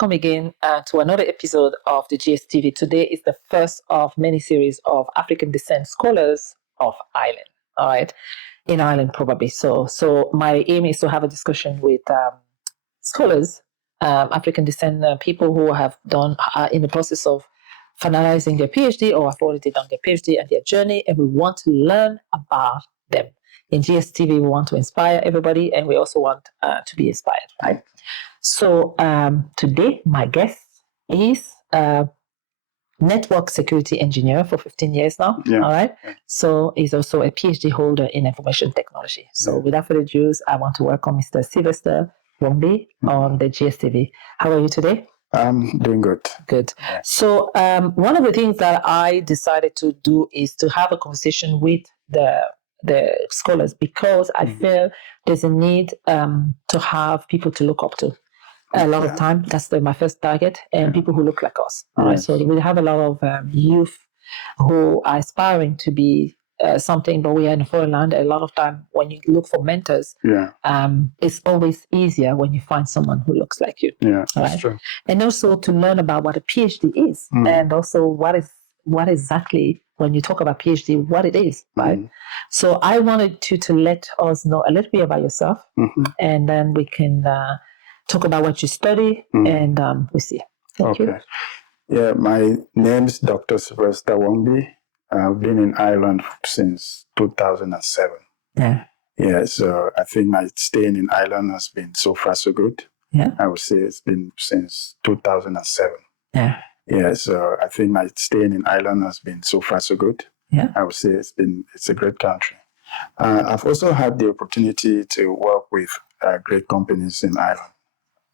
welcome again to another episode of the GSTV. Today is the first of many series of African descent scholars of Ireland. All right, in Ireland probably. So my aim is to have a discussion with scholars, African descent people who have done in the process of finalizing their PhD or have already done their PhD and their journey, and we want to learn about them. In GSTV, we want to inspire everybody, and we also want to be inspired, right? So today, my guest is a network security engineer for 15 years now. Yeah. All right. So he's also a PhD holder in information technology. So without further ado, I want to welcome Mr. Sylvester Wongbi on the GSTV. How are you today? I'm doing good. Good. So one of the things that I decided to do is to have a conversation with the scholars, because I feel there's a need to have people to look up to. A lot of time, that's my first target, and people who look like us. All right. So we have a lot of youth who are aspiring to be something, but we are in a foreign land. A lot of time when you look for mentors, it's always easier when you find someone who looks like you. Yeah, that's right? True. And also to learn about what a PhD is, and also what exactly, when you talk about PhD, what it is, right? So I wanted you to let us know a little bit about yourself, and then we can talk about what you study, and we see. Thank you. Yeah, my name is Dr. Sylvester Wongbi. I've been in Ireland since 2007. Yeah, so I think my staying in Ireland has been so far so good. Yeah. I would say it's been since 2007. Yeah, so I think my staying in Ireland has been so far so good. Yeah. I would say it's a great country. I've also had the opportunity to work with great companies in Ireland,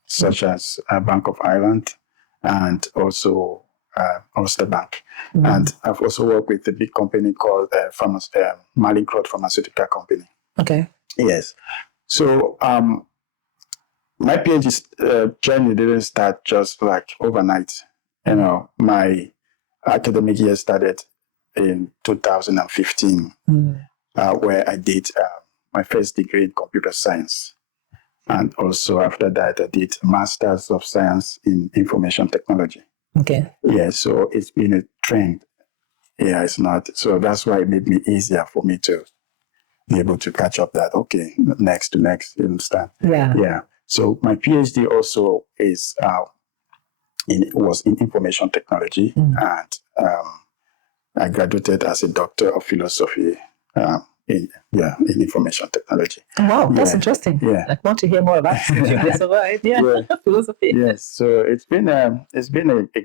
such as Bank of Ireland and also Ulster Bank. And I've also worked with a big company called Malincrod Pharmaceutical Company. Okay. Yes. So my PhD journey didn't start just like overnight. You know, my academic year started in 2015, where I did my first degree in computer science. And also after that, I did Masters of Science in Information Technology. Okay. Yeah, so it's been a trend. Yeah, it's not. So that's why it made me easier for me to be able to catch up that, okay, next to next, you understand? Yeah. Yeah. So my PhD also was in information technology, and I graduated as a doctor of philosophy in information technology. Wow, that's interesting. Yeah. I want to hear more about it. Philosophy. Yes, so it's been a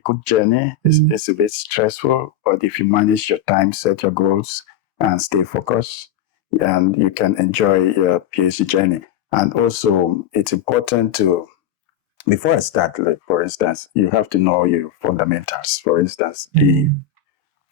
good journey. It's a bit stressful, but if you manage your time, set your goals, and stay focused, and you can enjoy your PhD journey. And also, it's important to, before I start, like for instance, you have to know your fundamentals. For instance, the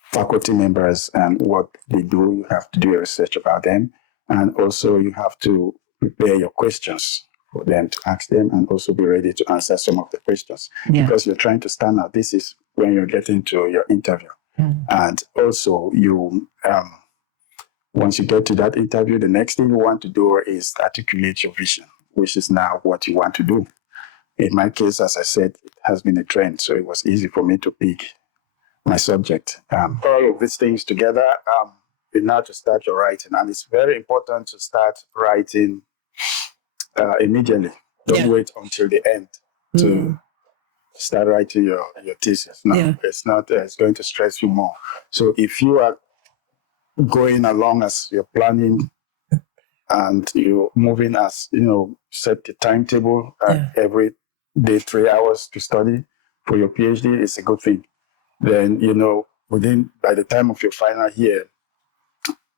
faculty members and what they do, you have to do your research about them. And also you have to prepare your questions for them to ask them, and also be ready to answer some of the questions. Because you're trying to stand out. This is when you're getting to your interview. And also you, once you get to that interview, the next thing you want to do is articulate your vision, which is now what you want to do. In my case, as I said, it has been a trend, so it was easy for me to pick my subject. All of these things together, you now to start your writing. And it's very important to start writing immediately. Don't wait until the end to start writing your thesis. No, it's not. It's going to stress you more. So if you are going along as you're planning, and you're moving as, set the timetable every day, 3 hours to study for your PhD, it's a good thing. Then, by the time of your final year,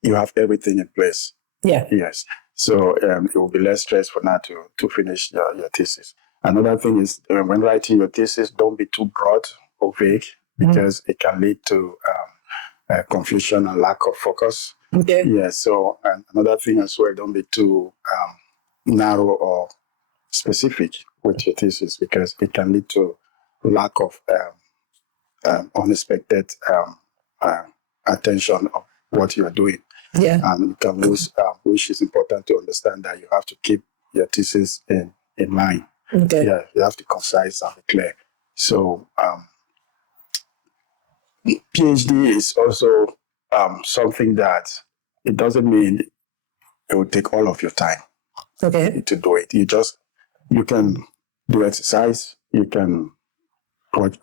you have everything in place. Yeah. Yes. So it will be less stressful now to finish your thesis. Another thing is when writing your thesis, don't be too broad or vague, because it can lead to confusion and lack of focus. Okay. Yeah. So another thing as well, don't be too narrow or specific with your thesis, because it can lead to lack of unexpected attention of what you are doing. Yeah. And you can lose, which is important to understand, that you have to keep your thesis in mind. Okay. Yeah, you have to concise and be clear. So PhD is also something that it doesn't mean it will take all of your time Okay. to do it. You can do exercise, you can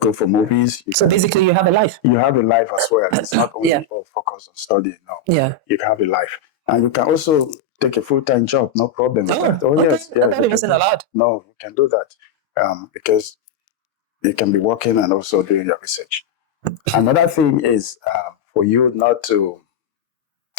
go for movies. So basically, you have a life. You have a life as well. It's not only Yeah. all focused on studying. No. Yeah. You can have a life. And you can also take a full-time job, no problem with that. Okay. Yes. I thought it wasn't allowed. No, you can do that because you can be working and also doing your research. Another thing is for you not to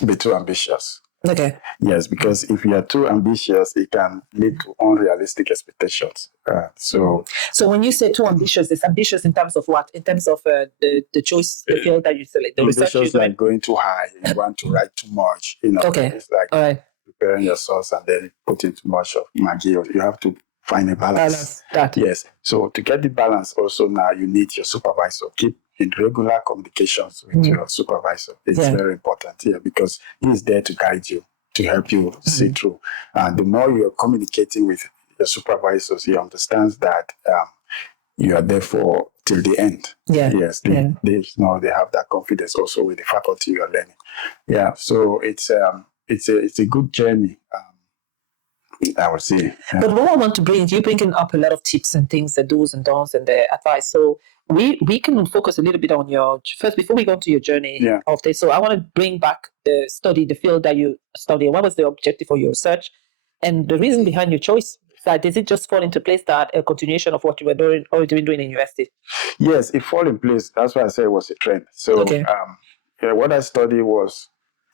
be too ambitious. Okay. Yes, because if you are too ambitious, it can lead to unrealistic expectations. So when you say too ambitious, it's ambitious in terms of what? In terms of the choice, the field that you select, the research you're ambitious doing? like going too high, you want to write too much, Okay. It's like all right. preparing your sauce and then putting too much of Maggi. You have to find a balance. That. Yes. So to get the balance also now you need your supervisor. Keep in regular communications with your supervisor. It's very important because he is there to guide you, to help you see through. And the more you're communicating with your supervisors, he understands that you are there for till the end. Yeah. Yes. They have that confidence also with the faculty you are learning. Yeah. So it's a good journey. I would say. Yeah. But what I want to bring, you're bringing up a lot of tips and things, the do's and don'ts and the advice. So we can focus a little bit on your first before we go into your journey of this. So I want to bring back the field that you study. What was the objective for your research, and the reason behind your choice? Did it just fall into place that a continuation of what you were already doing in university? Yes, it fall in place. That's why I say it was a trend. So what I studied was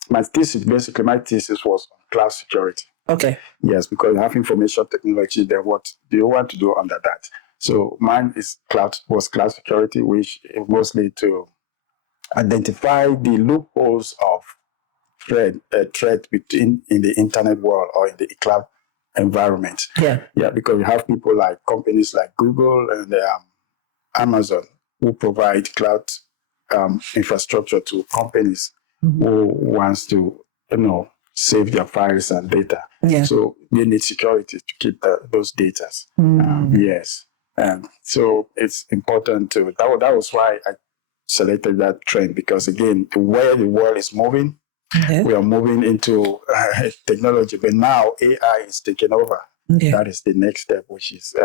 my thesis was on cloud security. Okay. Yes, because you have information technology, then what do you want to do under that? So mine was cloud security, which is mostly to identify the loopholes of threat in the internet world or in the cloud environment. Yeah, because you have people like companies like Google and Amazon who provide cloud infrastructure to companies who wants to save their files and data. Yeah. So they need security to keep those data. Yes. So it's important to, that was why I selected that trend, because again, where the world is moving, we are moving into technology, but now AI is taking over. That is the next step, which is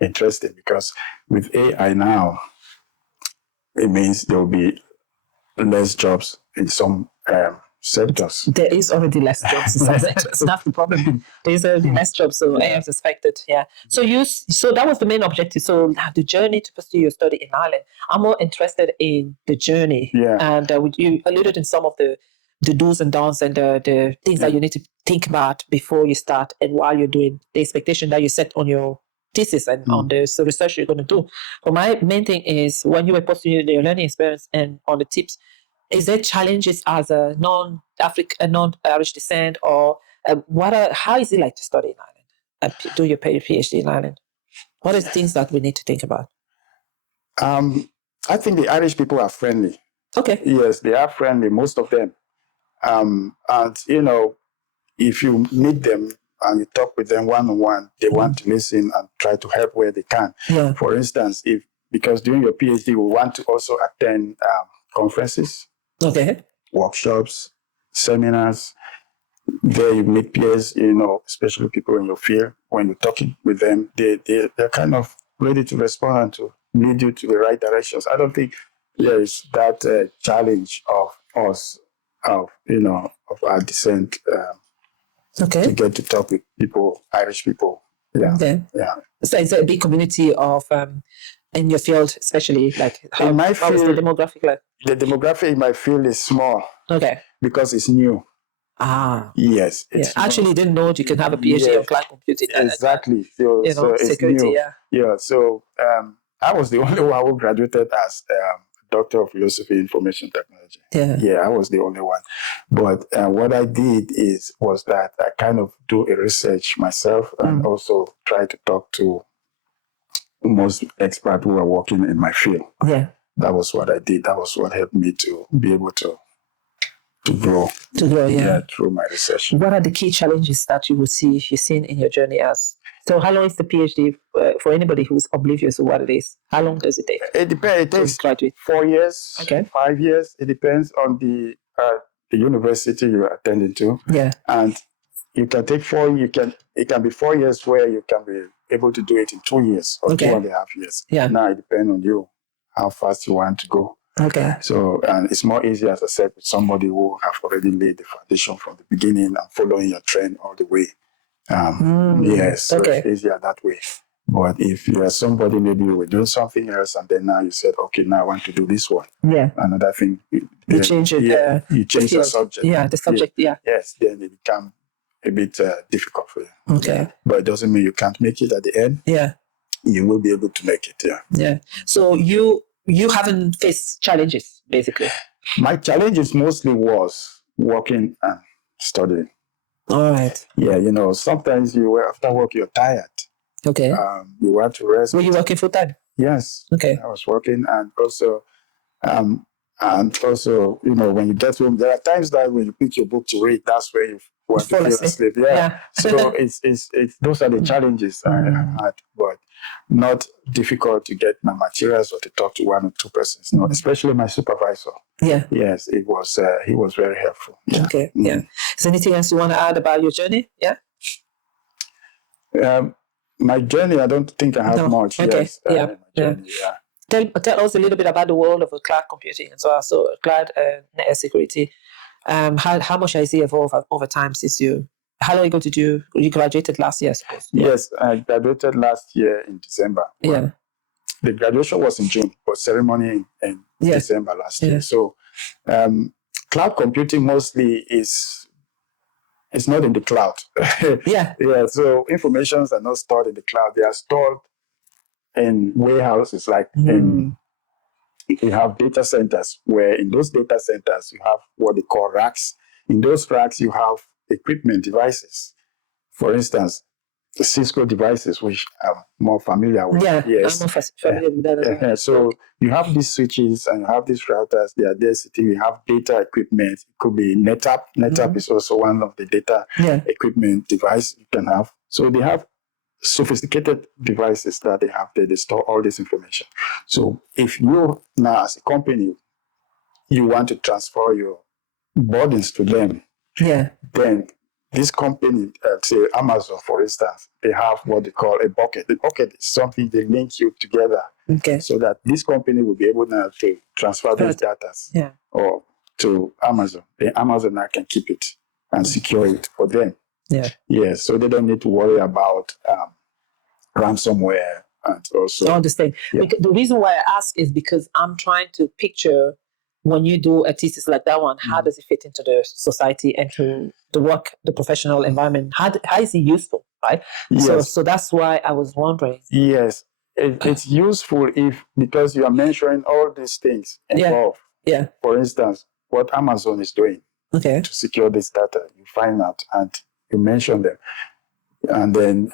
interesting, because with AI now, it means there will be less jobs in some sectors. There is already less jobs in some sectors. That's the problem. There is already less jobs, so AI is expected. Yeah. So that was the main objective. So the journey to pursue your study in Ireland. I'm more interested in the journey. Yeah. And you alluded in some of the do's and don'ts and the things that you need to think about before you start and while you're doing the expectation that you set on your thesis and on the research you're going to do. But my main thing is when you were pursuing your learning experience and on the tips, is there challenges as a non-African, non-Irish descent, or how is it like to study in Ireland, do your PhD in Ireland? What are the things that we need to think about? I think the Irish people are friendly. Okay. Yes, they are friendly, most of them. And if you meet them and you talk with them one-on-one, they want to listen and try to help where they can. Yeah. For instance, because during your PhD, we want to also attend conferences, workshops, seminars. There you meet peers, especially people in your field. When you're talking with them, they're kind of ready to respond and to lead you to the right directions. I don't think there is that challenge of us, of our descent, to get to talk with people, Irish people. Yeah. Okay. Yeah. So it's a big community of in your field, especially like how is the demographic like? The demographic in my field is small. Okay. Because it's new. Yes. Actually didn't know you can have a PhD on cloud computing. Exactly. So it's security, new. Yeah. So I was the only one who graduated as Doctor of Philosophy Information Technology. Yeah, I was the only one. But what I did was that I kind of do a research myself and also try to talk to most experts who are working in my field. Yeah. That was what I did. That was what helped me to be able to grow. To grow, yeah. Through my research. What are the key challenges that you've seen in your journey as? So how long is the PhD for anybody who's oblivious of what it is? How long does it take? It depends. It takes 4 years, 5 years. It depends on the university you're attending to. Yeah. And you can take it can be 4 years where you can be able to do it in 2 years or 2.5 years. Yeah. Now it depends on you, how fast you want to go. Okay. So, and it's more easy, as I said, with somebody who have already laid the foundation from the beginning and following your trend all the way. Yes, so it's easier that way. But if you are somebody, maybe you were doing something else, and then now you said, okay, now I want to do this one. Yeah. Another thing. You change it. You change the subject. Yeah, the subject, Yes, then it becomes a bit difficult for you. Okay. But it doesn't mean you can't make it at the end. Yeah. You will be able to make it, Yeah. So you haven't faced challenges, basically? My challenges mostly was working and studying. All right. Yeah, sometimes after work, you're tired. Okay. You want to rest. Were you working full time? Yes. Okay. I was working, and also, when you get home, there are times that when you pick your book to read, that's where you want to fall asleep. Yeah. So it's those are the challenges I had, but not difficult to get my materials or to talk to one or two persons. No, especially my supervisor. Yeah. Yes, it was. He was very helpful. Yeah. Okay. Yeah. Is there anything else you want to add about your journey? Yeah. My journey, I don't think I have much. Okay. Yes. Journey, Tell us a little bit about the world of cloud computing as well. So cloud network security. How much has it evolved over time since how long are you going to do? You graduated last year, I suppose. Yes, I graduated last year in December. Well, the graduation was in June, but ceremony in December last year. So cloud computing mostly it's not in the cloud. Yeah. So informations are not stored in the cloud. They are stored in warehouses, like you have data centers, where in those data centers you have what they call racks. In those racks you have equipment devices. For instance, the Cisco devices, which I'm more familiar with. Yeah, yes. I'm more familiar with that as well. So you have these switches and you have these routers. They are there sitting. You have data equipment. It could be NetApp. NetApp is also one of the data equipment device you can have. So they have sophisticated devices that they have there. They store all this information. So if you now, as a company, you want to transfer your burdens to them, then this company, say Amazon, for instance, they have what they call a bucket. The bucket is something they link you together, so that this company will be able now to transfer these data or to Amazon. Then Amazon now can keep it and secure it for them. So they don't need to worry about ransomware and also. I understand. The reason why I ask is because I'm trying to picture, when you do a thesis like that one, how does it fit into the society and to the work, the professional environment? How is it useful, right? Yes. So that's why I was wondering. Yes, it's useful because you are mentioning all these things involved. For instance, what Amazon is doing to secure this data, you find out and you mention them. And then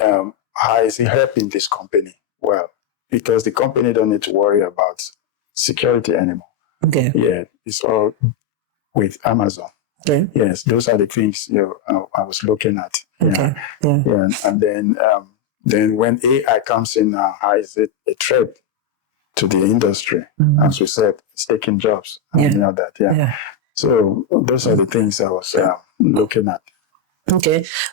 how is it helping this company? Well, because the company don't need to worry about security anymore. It's all with Amazon. Yes, those are the things I was looking at. And then when AI comes in, how is it a threat to the industry? As we said, it's taking jobs. So those are the things I was looking at.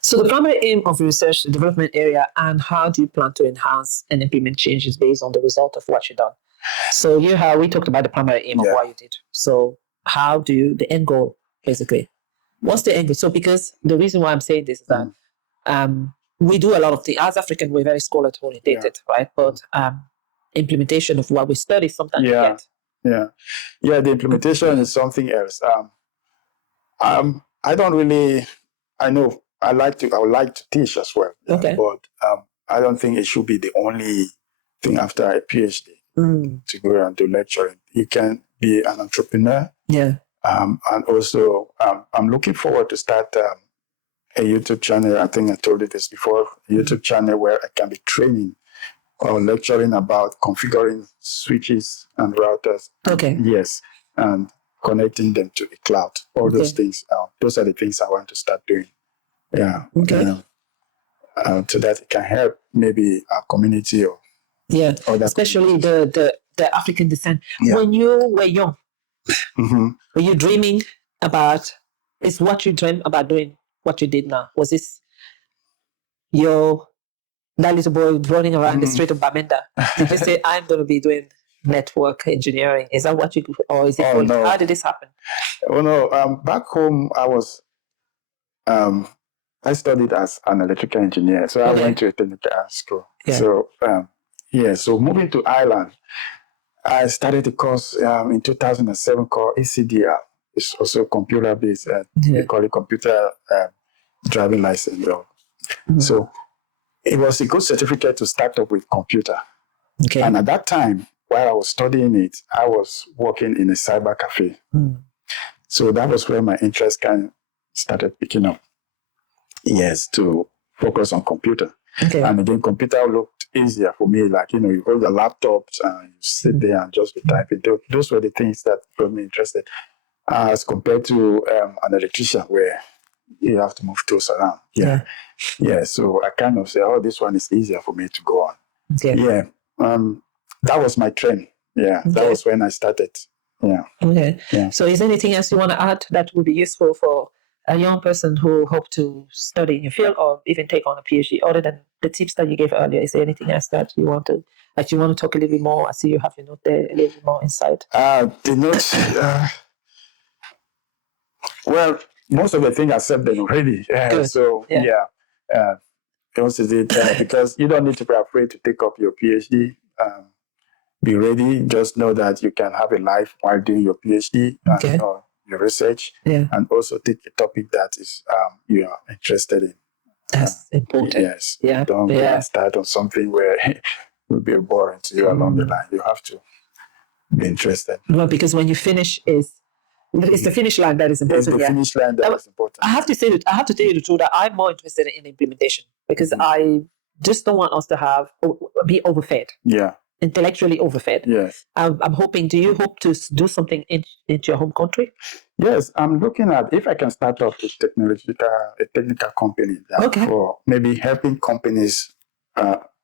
So the primary aim of research, the development area, and how do you plan to enhance and implement changes based on the result of what you've done? So we talked about the primary aim of what you did. So how do you, the end goal, basically? What's the end goal? So because the reason why I'm saying this is that we do a lot of things. As African, we're very scholarly orientated, right? But implementation of what we study sometimes we get. The implementation is something else. I don't really, I know I would like to teach as well. But I don't think it should be the only thing after a PhD to go and do lecturing. You can be an entrepreneur. And also, I'm looking forward to start a YouTube channel. I think I told you this before. A YouTube channel where I can be training or lecturing about configuring switches and routers. Yes. And connecting them to the cloud. All those things. Those are the things I want to start doing. Yeah. Okay. So that it can help maybe our community or especially the African descent. Yeah. When you were young, were you dreaming about? Is what you dreamed about doing what you did now? Was this that little boy running around the street of Bamenda? Did you say, I'm going to be doing network engineering? Is that what you, or is it? No. How did this happen? Oh no! Back home, I studied as an electrical engineer, so I went to a technical school. Yeah. So so moving to Ireland, I started a course in 2007 called ACDR. It's also computer based. They call it computer driving license. So it was a good certificate to start up with computer. Okay. And at that time, while I was studying it, I was working in a cyber cafe. So that was where my interest kind of started picking up. Yes, to focus on computer. Okay. And again, computer looked easier for me. Like, you hold your laptops and you sit there and just be typing. Those were the things that got me interested. As compared to an electrician where you have to move tools around. Yeah. So I kind of say, this one is easier for me to go on. Okay. Yeah. That was my trend. Yeah. Okay. That was when I started. Yeah. Okay. Yeah. So is there anything else you want to add that would be useful for a young person who hope to study in your field or even take on a PhD, other than the tips that you gave earlier? Is there anything else that you want to talk a little bit more? I see you have your note there, a little bit more insight. The notes, well, most of the things I said them already. So, also because you don't need to be afraid to take up your PhD. Be ready. Just know that you can have a life while doing your PhD and your research, and also take a topic that is you are interested in. That's important. Yes. Yeah. Don't start on something where it will be boring to you along the line. You have to be interested. Well, because when you finish, it's the finish line that is important. It's the finish line that is important. I have to tell you the truth that I'm more interested in implementation, because I just don't want us to be overfed. Yeah. Intellectually overfed. Yes. I'm hoping. Do you hope to do something into your home country? Yes, I'm looking at if I can start up a technical company for maybe helping companies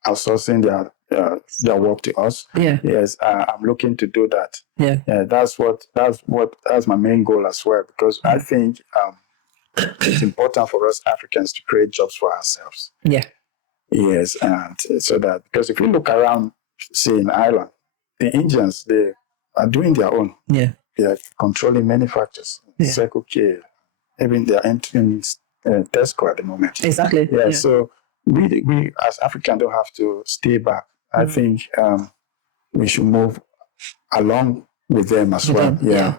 outsourcing their work to us. Yeah. Yes, I'm looking to do that. Yeah. That's my main goal as well, because I think it's important for us Africans to create jobs for ourselves. Yeah. Yes, and so that, because if you look around, say in Ireland, the Indians, they are doing their own. Yeah. They are controlling manufacturers, Circle K, even they are entering Tesco at the moment. Exactly. Yeah. So we as Africans don't have to stay back. I think we should move along with them as well. Yeah.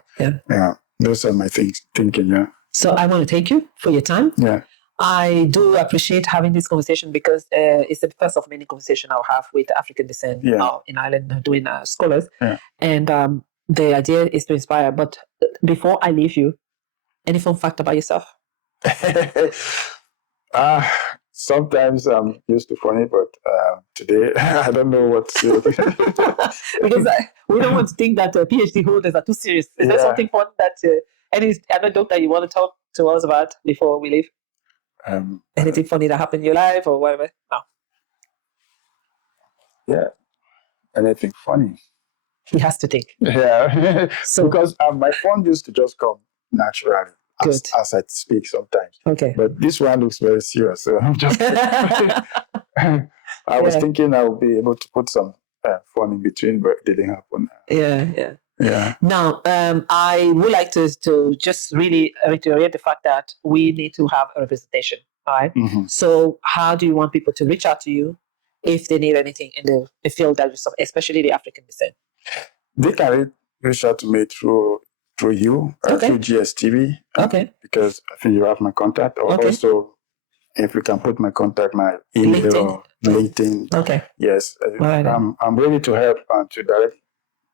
Those are my thinking. Yeah. So I want to thank you for your time. Yeah. I do appreciate having this conversation, because it's the first of many conversations I'll have with African descent in Ireland doing scholars. Yeah. And the idea is to inspire. But before I leave you, any fun fact about yourself? Sometimes I'm used to funny, but today I don't know what to say. Because we don't want to think that PhD holders are too serious. Is there something fun that any anecdote that you want to talk to us about before we leave? Anything funny that happened in your life or whatever? No. Yeah. Anything funny? He has to think. Yeah. Because my phone used to just come naturally as I speak sometimes. Okay. But this one looks very serious. So I'm just. I was thinking I would be able to put some fun in between, but it didn't happen. Yeah. Now, I would like to just really reiterate the fact that we need to have a representation. All right. Mm-hmm. So, how do you want people to reach out to you if they need anything in the field that you, especially the African descent? They can reach out to me through you, through GSTV. Okay. Because I think you have my contact, or also if you can put my contact, my email or LinkedIn. Okay. Yes. I'm ready to help and to direct.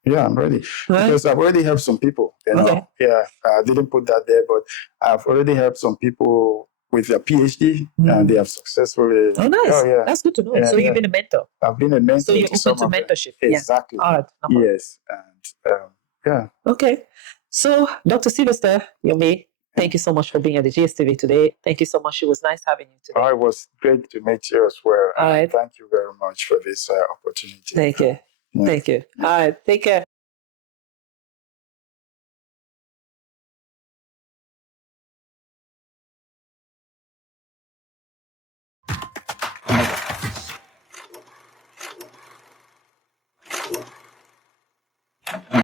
Yeah, I'm ready. Right. Because I've already helped some people. Yeah, I didn't put that there, but I've already helped some people with their PhD, and they have successfully. Oh, nice. Oh, yeah. That's good to know. So you've been a mentor. I've been a mentor. So you're open to mentorship. Exactly. Yeah. All right. Yes, and yeah. Okay. So, Dr. Sylvester, Yomi, thank you so much for being at the GSTV today. Thank you so much. It was nice having you today. It was great to meet you as well. All right. Thank you very much for this opportunity. Thank you. Yeah. Thank you. All right. Take care.